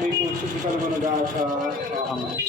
మీకు శుద్ధి కలుగునుగాక. ఆమేన్.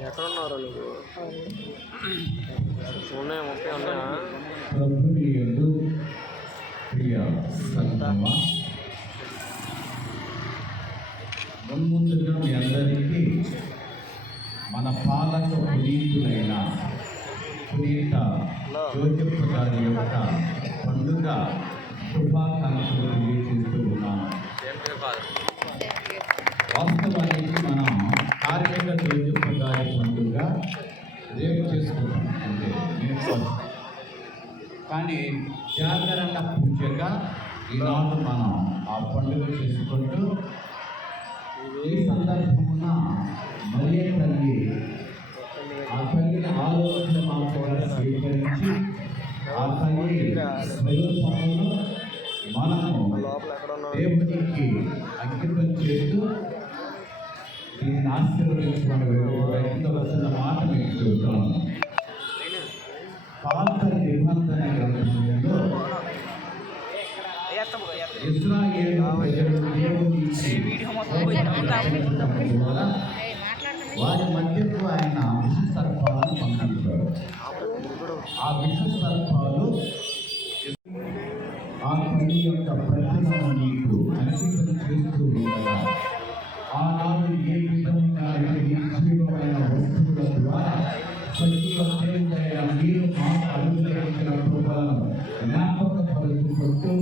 ఎక్కడ ఉన్నారు నువ్వు? ఉన్నాయా 30 ఉన్నాయా? ముందుగా మీ అందరికీ మన పాలక పునీతులైన పునీత జోసెఫ్ గారి యొక్క పండుగ శుభాకాంక్షలు తెలియజేస్తూ ఉన్నాను. వాస్తవానికి మనం కార్మిక జోసెఫ్ గారి పండుగ రేపు చేసుకుంటాం, అంటే కానీ జాగరణ పూజగా ఈనాడు మనం ఆ పండుగ చేసుకుంటూ ఈ సందర్భమున మరియ తల్లి ఆ తల్లిని ఆలోచన మాత్రమే స్వీకరించి ఆ తల్లి స్వరూపమును మనము దేవునికి అంకితం చేస్తూ దీన్ని ఆశీర్వదించుకుని వచ్చిన మాట మీకు చెబుతాను. పాత నిబంధన గ్రంథంలో ఇశ్రాయేలు ప్రజలు దేవునికి ద్వారా వారి మధ్యకు ఆయన విష సర్పాలను పంపించారు. ఆ విష సర్పాలు ఆ తల్లి యొక్క ప్రతిమను నీకు అంకితం చేస్తూ ఉండగా ఆనాడు ఏ విధంగా నిర్జీవమైన వస్తువుల ద్వారా సజీవమైన మీరు మాకు అనుగ్రహించిన కృపలను జ్ఞాపకపరుచుకుంటూ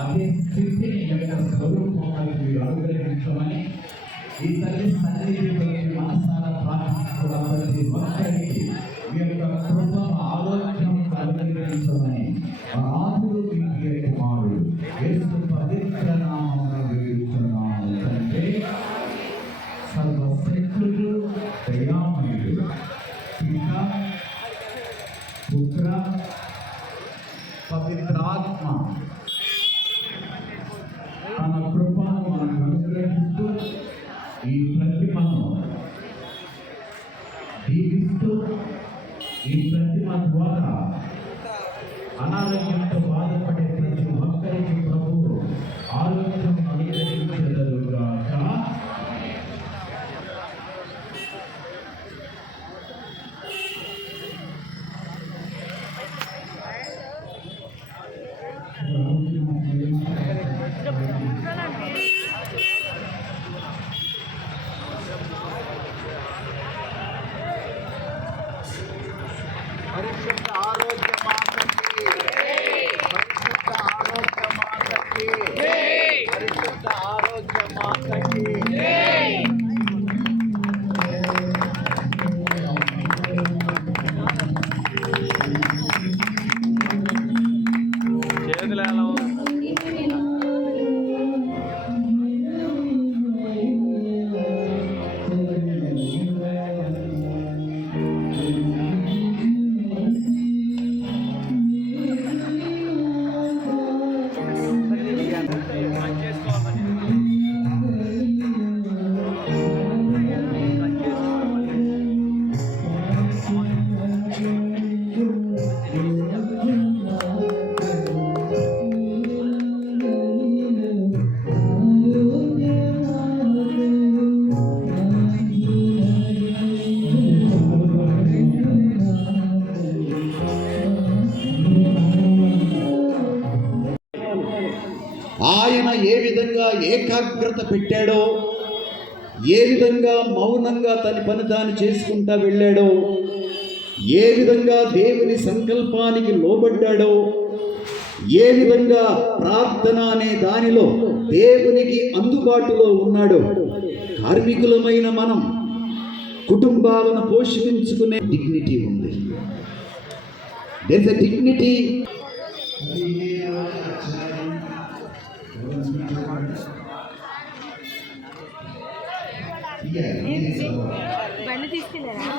అదే స్థితిని యొక్క స్వరూపంలో మీరు అనుగ్రహించమని ఈ తల్లి సన్నిధిని మనసారా ప్రార్థిస్తున్న ప్రతి ఒక్కరికి మీ యొక్క కృపను ఆలోచన అనుగ్రహించమని ఆదులు మీ కుమారుడు యేసు పవిత్ర నామమున వేడుచున్నాము తండ్రి. సర్వశక్తుడు దయామయుడు పిత పుత్ర పవిత్రాత్మ తన కృపను మనకు అనుగ్రహిస్తూ ఈ ప్రతిమను దీవిస్తూ ఈ ప్రతిమ ద్వారా అనారోగ్యంతో బాధపడే ప్రతి ఒక్కరికి ప్రభువు ఆరోగ్యం అనుగ్రహించదరుగాక. పరిశుద్ధ ఆరోగ్య మాతకి, పరిశుద్ధ ఆరోగ్య మాతకి, పరిశుద్ధ ఆరోగ్య మాతకి. చేతులు ఎలా ఆయన ఏ విధంగా ఏకాగ్రత పెట్టాడో, ఏ విధంగా మౌనంగా తన పని తాను చేసుకుంటా వెళ్ళాడో, ఏ విధంగా దేవుని సంకల్పానికి లోబడ్డాడో, ఏ విధంగా ప్రార్థన అనే దానిలో దేవునికి అందుబాటులో ఉన్నాడో, కార్మికులమైన మనం కుటుంబాలను పోషించుకునే డిగ్నిటీ ఉంది. There is a dignity. బండి తీసుకెళ్ళారా?